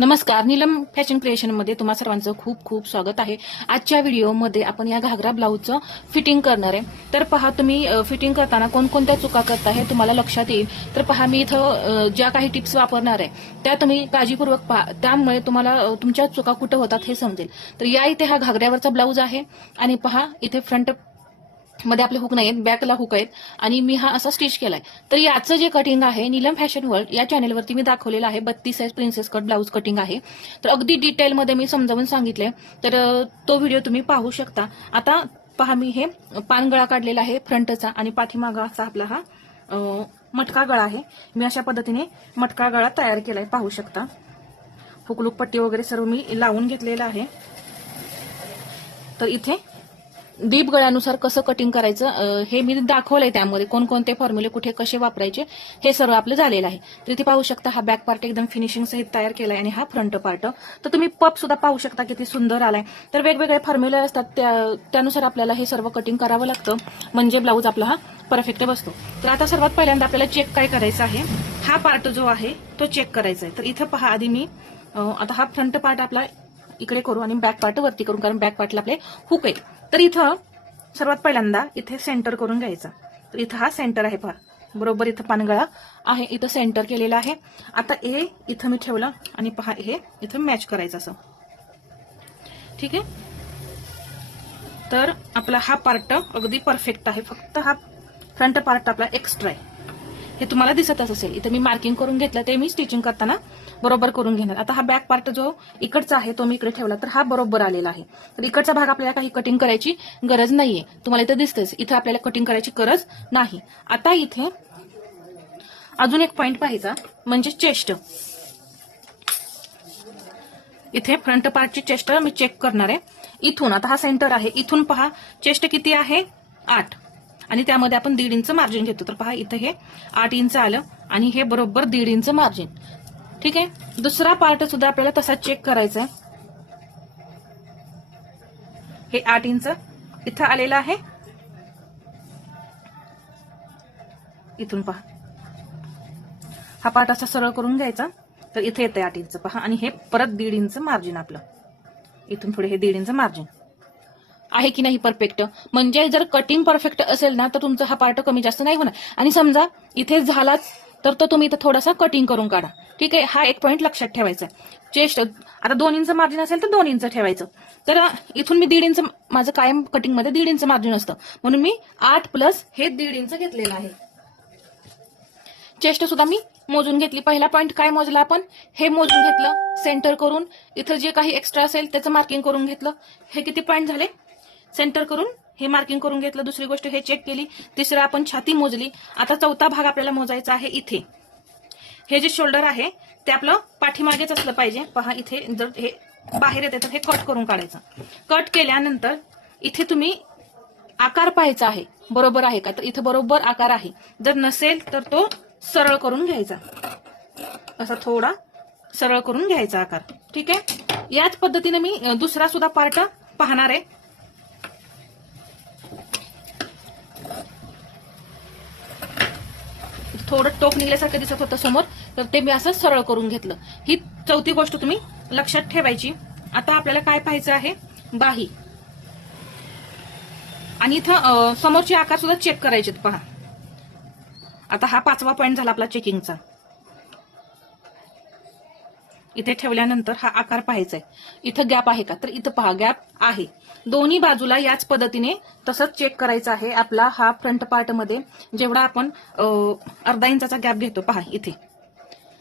नमस्कार, नीलम फॅशन क्रिएशनमध्ये तुम्हा सर्वांचं खूप खूप स्वागत आहे। आजच्या व्हिडिओमध्ये आपण या घागरा ब्लाऊजचं फिटिंग करणार आहे। तर पहा, तुम्ही फिटिंग करताना कोणकोणत्या चुका करता हे तुम्हाला लक्षात येईल। तर पहा, मी इथं ज्या काही टिप्स वापरणार आहे त्या तुम्ही काळजीपूर्वक पहा, त्यामुळे तुम्हाला तुमच्या चुका कुठं होतात हे समजेल। तर या इथे हा घागऱ्यावरचा ब्लाऊज आहे आणि पहा इथे फ्रंट मध्ये आपले हुक नाहीत, बॅकला हुक आहेत आणि मी हा असा स्टिच केलाय। तर याचं जे कटिंग आहे नीलम फॅशन वर्ल्ड या चॅनलवरती मी दाखवलेलं आहे। 32 size princess cut blouse cutting आहे। तर अगदी डिटेलमध्ये मी समजावून सांगितले, तर तो व्हिडिओ तुम्ही पाहू शकता। आता पहा, मी हे पानगळा काढलेला आहे फ्रंटचा आणि पाठीमागाचा आपला हा मटका गळा आहे। मी अशा पद्धतीने मटका गळा तयार केलाय, पाहू शकता। हुकलूक पट्टी वगैरे सर्व मी लावून घेतलेलं आहे। तर इथे डीप गळ्यानुसार कसं कटिंग करायचं हे मी दाखवलंय, त्यामध्ये कोणकोणते फॉर्म्युले कुठे कसे वापरायचे हे सर्व आपलं झालेलं आहे। तर इथे पाहू शकता, हा बॅक पार्ट एकदम फिनिशिंग सहित तयार केलाय आणि हा फ्रंट पार्ट। तर तुम्ही पप सुद्धा पाहू शकता किती सुंदर आलाय। तर वेगवेगळे फॉर्म्युले असतात, त्यानुसार आपल्याला हे सर्व कटिंग करावं लागतं, म्हणजे ब्लाऊज आपला हा परफेक्ट बसतो। तर आता सर्वात पहिल्यांदा आपल्याला चेक काय करायचं आहे, हा पार्ट जो आहे तो चेक करायचा आहे। तर इथं पहा, आधी मी आता हा फ्रंट पार्ट आपला इकडे करू आणि बॅक पार्ट वरती करू, कारण बॅक पार्टला आपले हुक आहेत। तर इथं सर्वात पहिल्यांदा इथे सेंटर करून घ्यायचा। तर इथं हा सेंटर आहे, पहा बरोबर इथं पानगळा आहे, इथं सेंटर केलेला आहे। आता ए इथं मी ठेवलं आणि पहा हे इथं मॅच करायचं असं, ठीक आहे। तर आपला हा पार्ट अगदी परफेक्ट आहे, फक्त हा फ्रंट पार्ट आपला एक्स्ट्रा आहे, हे तुम्हाला दिसतच असेल। इथं मी मार्किंग करून घेतलं, ते मी स्टिचिंग करताना बरोबर करून घेणार। आता हा बॅक पार्ट जो इकडचा आहे तो मी इकडे ठेवला, तर हा बरोबर आलेला आहे। तर इकडचा भाग आपल्याला काही कटिंग करायची गरज नाहीये, तुम्हाला इथं दिसतंच, इथं आपल्याला कटिंग करायची गरज नाही। आता इथे अजून एक पॉइंट पाहायचा, म्हणजे चेस्ट। इथे फ्रंट पार्टची चेस्ट मी चेक करणार आहे इथून। आता हा सेंटर आहे, इथून पहा चेस्ट किती आहे, 8, आणि त्यामध्ये आपण 1.5 इंच मार्जिन घेतो। तर पहा इथं हे 8 इंच आलं आणि हे बरोबर 1.5 इंच मार्जिन, ठीक आहे। दुसरा पार्ट सुद्धा आपल्याला तसा चेक करायचा आहे। हे 8 इंच इथं आलेलं आहे, इथून पहा हा पार्ट असा सरळ करून घ्यायचा। तर इथे येते 8 इंच पहा, आणि हे परत 1.5 इंच मार्जिन आपलं, इथून पुढे हे 1.5 इंच मार्जिन आहे की नाही परफेक्ट। म्हणजे जर कटिंग परफेक्ट असेल ना, तर तुमचा हा पार्ट कमी जास्त नाही होणार। आणि समजा इथे झालाच तर तो तुम्ही इथं थोडासा कटिंग करून काढा, ठीक आहे। हा एक पॉईंट लक्षात ठेवायचा। चेस्ट आता 2 इंच मार्जिन असेल तर 2 इंच ठेवायचं। तर इथून मी 1.5 इंच, माझं कायम कटिंग मध्ये 1.5 इंच मार्जिन असतं, म्हणून मी 8 प्लस हे 1.5 इंच घेतलेलं आहे। चेस्ट सुद्धा मी मोजून घेतली। पहिला पॉईंट काय मोजला आपण, हे मोजून घेतलं सेंटर करून। इथं जे काही एक्स्ट्रा असेल त्याचं मार्किंग करून घेतलं। हे किती पॉईंट झाले, सेंटर करून हे मार्किंग करून घेतलं। दुसरी गोष्ट हे चेक केली। तिसरं आपण छाती मोजली। आता चौथा भाग आपल्याला मोजायचा आहे। इथे हे जे शोल्डर आहे ते आपलं पाठीमागेच असलं पाहिजे। पहा इथे जर हे बाहेर येते तर हे कट करून काढायचं। कट केल्यानंतर इथे तुम्ही आकार पाहायचा आहे, बरोबर आहे का। तर इथे बरोबर आकार आहे, जर नसेल तर तो सरळ करून घ्यायचा, असा थोडा सरळ करून घ्यायचा आकार, ठीक आहे। याच पद्धतीने मी दुसरा सुद्धा पार्ट पाहणार आहे। थोडं टोक निघल्यासारखं दिसत होतं समोर, तर ते मी असं सरळ करून घेतलं। ही चौथी गोष्ट तुम्ही लक्षात ठेवायची। आता आपल्याला काय पाहायचं आहे, बाही, आणि इथं समोरचे आकार सुद्धा चेक करायचे। पहा आता हा 5वा पॉईंट झाला आपला चेकिंगचा। इथे ठेवल्यानंतर हा आकार पाहायचा आहे, इथं गॅप आहे का, तर इथं पहा गॅप आहे। दोन्ही बाजूला याच पद्धतीने तसंच चेक करायचं आहे। आपला हा फ्रंट पार्ट मध्ये जेवढा आपण अर्धा इंचाचा गॅप घेतो, पहा इथे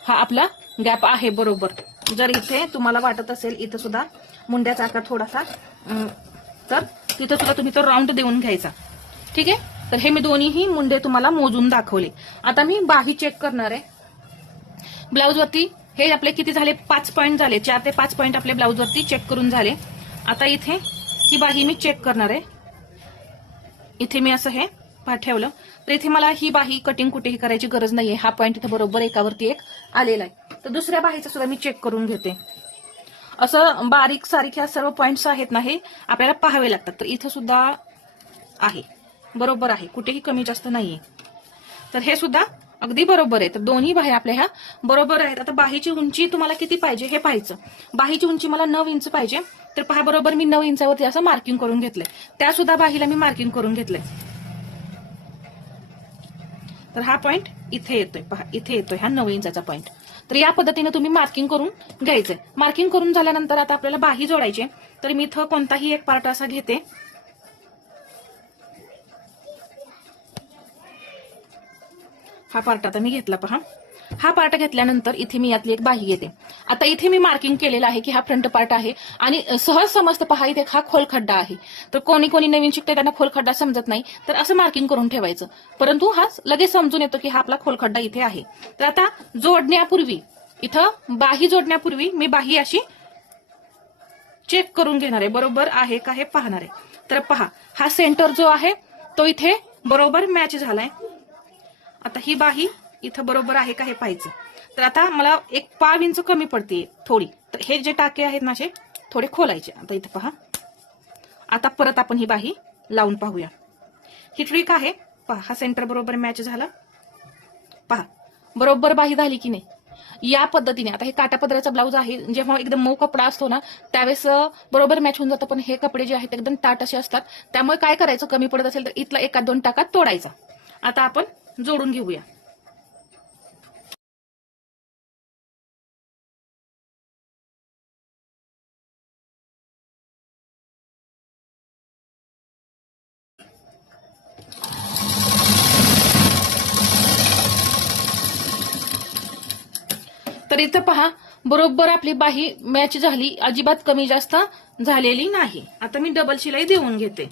हा आपला गॅप आहे बरोबर। जर इथे तुम्हाला वाटत असेल इथं सुद्धा मुंड्याचा आकार थोडासा, तर तिथं सुद्धा तुम्ही तो राऊंड देऊन घ्यायचा, ठीक आहे। तर हे मी दोन्हीही मुंडे तुम्हाला मोजून दाखवले। आता मी बाही चेक करणार आहे ब्लाऊज वरती। हे आपले किती झाले, 5 पॉईंट झाले, 4 ते 5 पॉईंट आपले ब्लाऊज वरती चेक करून झाले। आता इथे ही बाही मी चेक करणार आहे। इथे मी असं हे ठेवलं, तर इथे मला ही बाही कटिंग कुठेही करायची गरज नाहीये। हा पॉईंट इथे बरोबर एकावरती एक आलेला आहे। तर दुसऱ्या बाहीचा सुद्धा मी चेक करून घेते। असं बारीक सारीक ह्या सर्व पॉईंट्स आहेत ना, हे आपल्याला पाहावे लागतात। तर इथं सुद्धा आहे, बरोबर आहे, कुठेही कमी जास्त नाहीये। तर हे सुद्धा अगदी बरोबर आहे. तर दोन्ही बाह्या आपल्या ह्या बरोबर आहेत. आता बाहीची उंची तुम्हाला किती पाहिजे हे पाहायचं. बाहीची उंची मला 9 इंच पाहिजे. तर पहा बरोबर मी 9 इंचावरती असं मार्किंग करून घेतलंय. त्या सुद्धा बाहीला मी मार्किंग करून घेतलंय. तर हा पॉइंट इथे येतोय. पहा इथे येतोय हा 9 इंचाचा पॉइंट. तर या पद्धतीने तुम्ही मार्किंग करून घ्यायचंय. मार्किंग करून झाल्यानंतर आता आपल्याला बाही जोडायची. तर मी इथं कोणताही एक पार्ट असा घेते. हा पार्ट आता मी घेतला. पहा हा पार्ट घेतल्यानंतर इथे मी यातली एक बाही घेते. आता इथे मी मार्किंग केलेलं आहे की हा फ्रंट पार्ट आहे आणि सहज समजतं. पहा इथे हा खोलखड्डा आहे. तर कोणी नवीन शिकते त्यांना खोलखड्डा समजत नाही, तर असं मार्किंग करून ठेवायचं. परंतु हा लगेच समजून येतो की हा आपला खोलखड्डा इथे आहे. तर आता जोडण्यापूर्वी इथं बाही जोडण्यापूर्वी मी बाही अशी चेक करून घेणार आहे, बरोबर आहे का हे पाहणार आहे. तर पहा हा सेंटर जो आहे तो इथे बरोबर मॅच झालाय. आता ही बाही इथं बरोबर आहे का हे पाहायचं. तर आता मला एक 5 इंच कमी पडते थोडी. तर हे जे टाके आहेत ना असे थोडे खोलायचे. आता इथं पहा. आता परत आपण ही बाही लावून पाहूया. ही ट्रिक आहे. पहा हा सेंटर बरोबर मॅच झाला. पहा बरोबर बाही झाली की नाही. या पद्धतीने आता हे काटापदराचा ब्लाऊज आहे. जेव्हा एकदम मऊ कपडा असतो ना त्यावेळेस बरोबर मॅच होऊन जातं. पण हे कपडे जे आहेत एकदम ताट असे असतात. त्यामुळे काय करायचं, कमी पडत असेल तर इथला 1-2 टाका तोडायचा. आता आपण जोडून घेऊया. तर इथं पहा बरोबर आपली बाही मॅच झाली, अजिबात कमी जास्त झालेली नाही. आता मी डबल शिलाई देऊन घेते.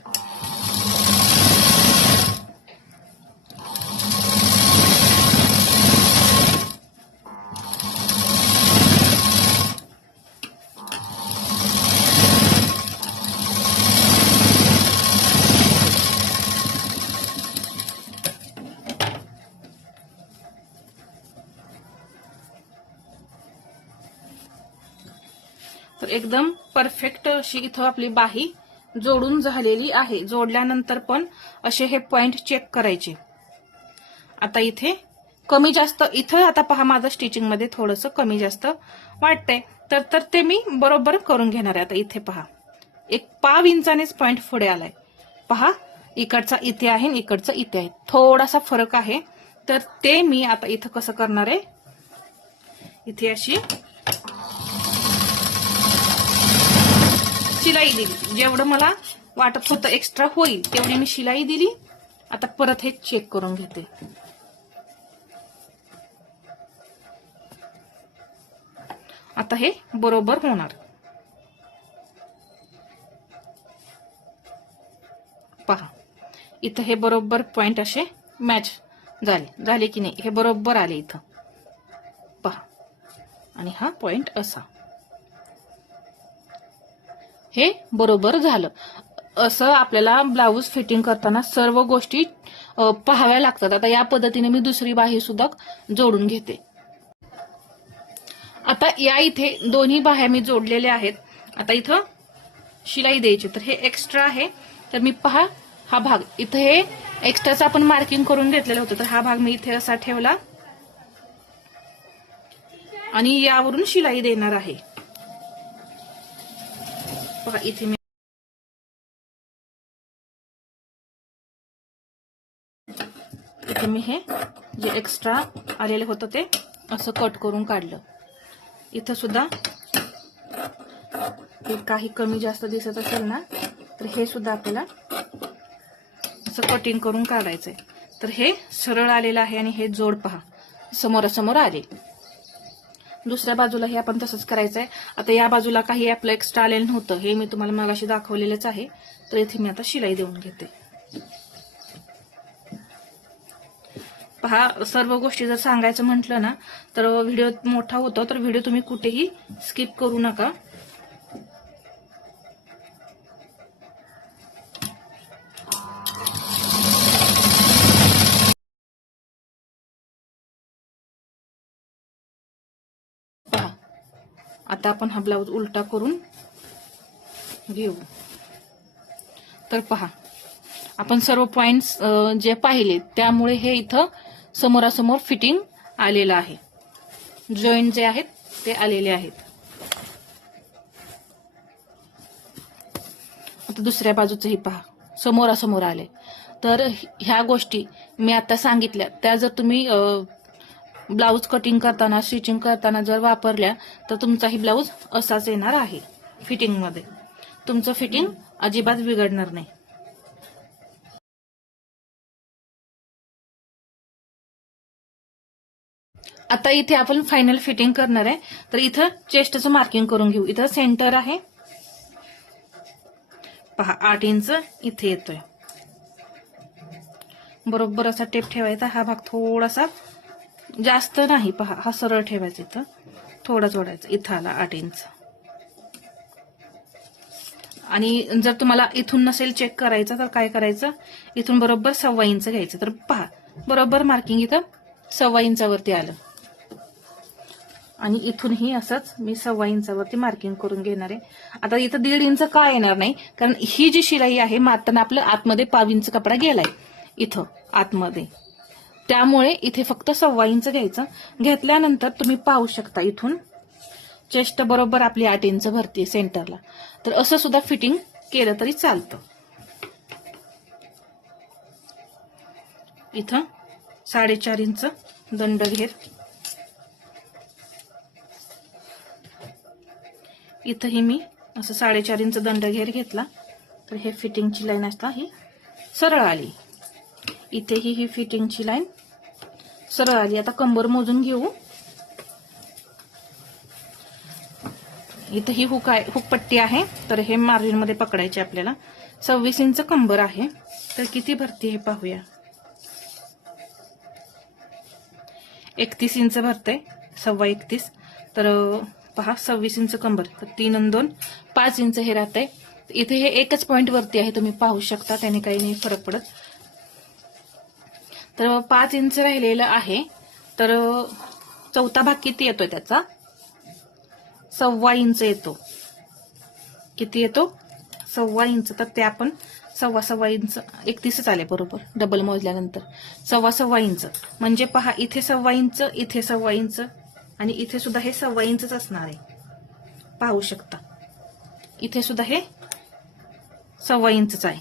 तर एकदम परफेक्ट अशी इथं आपली बाही जोडून झालेली आहे. जोडल्यानंतर पण असे हे पॉइंट चेक करायचे. आता इथे कमी जास्त इथं आता पहा माझं स्टिचिंग मध्ये थोडंसं कमी जास्त वाटतंय. तर ते मी बरोबर करून घेणार आहे. आता इथे पहा एक 5 इंचानेच पॉइंट पुढे आलाय. पहा इकडचा इथे आहे आणि इकडचा इथे आहे. थोडासा फरक आहे. तर ते मी आता इथं कसं करणार आहे, इथे अशी शिलाई दिली. जेवढं मला वाटत होतं एक्स्ट्रा होईल तेवढी मी शिलाई दिली. आता परत हे चेक करून घेते. आता हे बरोबर होणार. पहा इथं हे बरोबर पॉइंट असे मॅच झाले की नाही, हे बरोबर आले इथं. पहा आणि हा पॉइंट असा, हे बरोबर झालं. असं आपल्याला ब्लाऊज फिटिंग करताना सर्व गोष्टी पाहाव्या लागतात. आता या पद्धतीने मी दुसरी बाही सुद्धा जोडून घेते. आता या इथे दोन्ही बाह्या मी जोडलेल्या आहेत. आता इथं शिलाई द्यायची. तर हे एक्स्ट्रा आहे. तर मी पहा हा भाग इथं हे एक्स्ट्राचा आपण मार्किंग करून घेतलेलं होतं. तर हा भाग मी इथे असा ठेवला आणि यावरून शिलाई देणार आहे. बघा इथे मी हे जे एक्स्ट्रा आलेलं होतं ते असं कट करून काढलं. इथं सुद्धा हे काही कमी जास्त दिसत असेल ना तर हे सुद्धा आपल्याला असं कटिंग करून काढायचंय. तर हे सरळ आलेलं आहे आणि हे जोड पहा समोरासमोर आले. दुसऱ्या बाजूला हे आपण तसंच करायचंय. आता या बाजूला काही आपलं एक्स्ट्रा आलेलं नव्हतं, हे मी तुम्हाला मगाशी दाखवलेलंच आहे. तर इथे मी आता शिलाई देऊन घेते. पहा सर्व गोष्टी जर सांगायचं म्हटलं ना तर व्हिडिओ मोठा होतो. तर व्हिडिओ तुम्ही कुठेही स्किप करू नका. पहा आता आपण हा ब्लाऊज उलटा करून घेऊ. तर पहा आपण सर्व पॉइंट्स जे पाहिले त्यामुळे हे इथं समोरासमोर फिटिंग आलेलं आहे. जॉईंट जे आहेत ते आलेले आहेत. आता दुसऱ्या बाजूचंही पहा, समोरासमोर आले. तर ह्या गोष्टी मी आता सांगितल्या त्या जर तुम्ही ब्लाऊज कटिंग करताना, स्टिचिंग करताना जर वापरल्या तर तुमचाही ब्लाऊज असाच येणार आहे. फिटिंगमध्ये तुमचं फिटिंग अजिबात बिघडणार नाही. आता इथे आपण फायनल फिटिंग करणार आहे. तर इथं चेस्टचं मार्किंग करून घेऊ. इथं सेंटर आहे पहा, 8 इंच इथे येतोय. बरोबर असा टेप ठेवायचा. हा भाग थोडासा जास्त नाही पहा, हा सरळ ठेवायचा. इथं थोडा जोडायचा. इथं आला 8 इंच. आणि जर तुम्हाला इथून नसेल चेक करायचं तर काय करायचं, इथून बरोबर 1.25 इंच घ्यायचं. तर पहा बरोबर मार्किंग इथं 1.25 इंचावरती आलं. आणि इथूनही असंच मी 1.25 इंचावरती मार्किंग करून घेणार आहे. आता इथं 1.5 इंच का येणार नाही, कारण ही जी शिलाई आहे मारताना आपलं आतमध्ये 1.25 इंच कपडा गेलाय इथं आतमध्ये, त्यामुळे इथे फक्त 1.25 इंच घ्यायचं. घेतल्यानंतर तुम्ही पाहू शकता इथून चेस्ट बरोबर आपली 8 इंच भरती सेंटरला. तर असं सुद्धा फिटिंग केलं तरी चालतं. इथं 4.5 इंच दंड घेर, इथंही मी असं 4.5 इंच दंड घेर घेतला. तर हे फिटिंगची लाईन असता ही सरळ आली. इथेही ही फिटिंगची लाईन सरळ आली. आता कंबर मोजून घेऊ. इथं ही हुकपट्टी आहे. तर हे मार्जिन मध्ये पकडायचे आपल्याला. 26 इंच कंबर आहे. तर किती भरती हे पाहूया. 31 इंच भरते, 31.25. तर पहा 26 इंच कंबर. तर 3 आणि 2 5 इंच हे राहते. इथे हे एकच पॉइंट वरती आहे, तुम्ही पाहू शकता, त्याने काही नाही फरक पडत. तर 5 इंच राहिलेलं आहे. तर चौथा भाग किती येतोय त्याचा, 1.25 इंच येतो. किती येतो, 1.25 इंच. तर ते आपण 1.25 इंच, 31च आले बरोबर डबल मोजल्यानंतर. 1.25 इंच म्हणजे पहा इथे 1.25 इंच, इथे 1.25 इंच आणि इथे सुद्धा हे 1.25 इंचच असणार आहे. पाहू शकता इथे सुद्धा हे 1.25 इंचच आहे.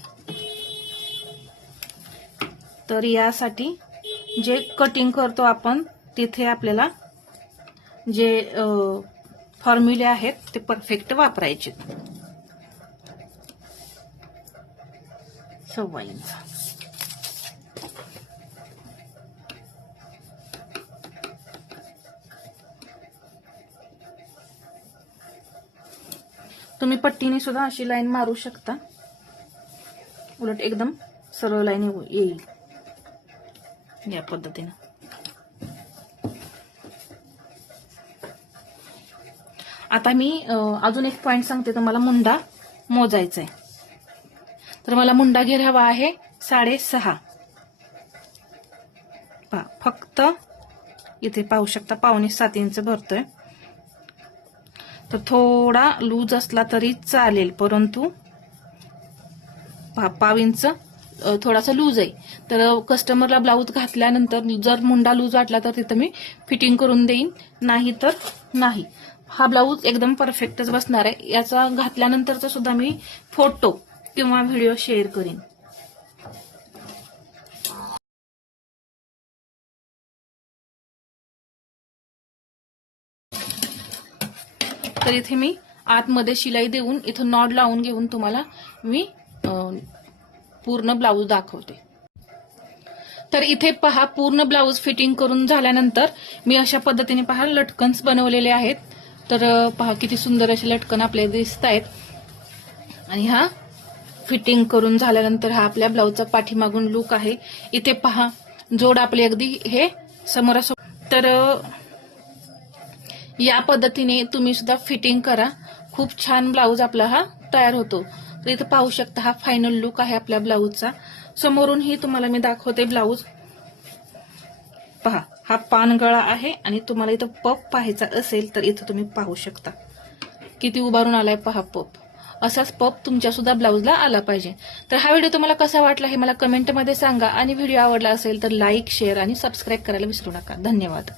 तर यासाठी जे कटिंग करतो आपण तिथे आपल्याला जे फॉर्म्युले आहेत ते परफेक्ट वापरायचे. 1.25 इंच. तुम्ही पट्टीने सुद्धा अशी लाईन मारू शकता, उलट एकदम सरळ लाईन येईल या पद्धतीने. आता मी अजून एक पॉइंट सांगते. तर मला मुंडा मोजायचा आहे. तर मला मुंडा घेर हवा आहे 6.5. फक्त इथे पाहू शकता 6.25 इंच भरतोय. तर थोडा लूज असला तरी चालेल, परंतु 1.25 इंच थोडासा लूज आहे. तर कस्टमरला ब्लाऊज घातल्यानंतर जर मुंडा लूज वाटला तर तिथं मी फिटिंग करून देईन, नाही तर नाही. हा ब्लाऊज एकदम परफेक्टच बसणार आहे. याचा घातल्यानंतरचा सुद्धा मी फोटो किंवा व्हिडिओ शेअर करीन. तर इथे मी आतमध्ये शिलाई देऊन इथं नॉड लावून घेऊन तुम्हाला मी पूर्ण ब्लाऊज दाखवते. तर इथे पहा पूर्ण ब्लाऊज फिटिंग करून झाल्यानंतर मी अशा पद्धतीने पहा लटकन्स बनवलेले आहेत. तर पहा किती सुंदर असे लटकन आपल्याला दिसत आहेत. आणि हा फिटिंग करून झाल्यानंतर हा आपल्या ब्लाऊजचा पाठीमागून लुक आहे. इथे पहा जोड आपली अगदी हे समोरासमोर. तर या पद्धतीने तुम्ही सुद्धा फिटिंग करा, खूप छान ब्लाऊज आपला हा तयार होतो. तर इथं पाहू शकता हा फायनल लुक आहे आपल्या ब्लाऊजचा. समोरूनही तुम्हाला मी दाखवते ब्लाऊज. पहा हा पानगळा आहे आणि तुम्हाला इथं पप पाहायचा असेल तर इथं तुम्ही पाहू शकता किती उभारून आलाय पहा पप. असाच पप तुमच्या सुद्धा ब्लाऊजला आला पाहिजे. तर हा व्हिडिओ तुम्हाला कसा वाटला हे मला कमेंटमध्ये सांगा आणि व्हिडिओ आवडला असेल तर लाईक, शेअर आणि सबस्क्राईब करायला विसरू नका. धन्यवाद.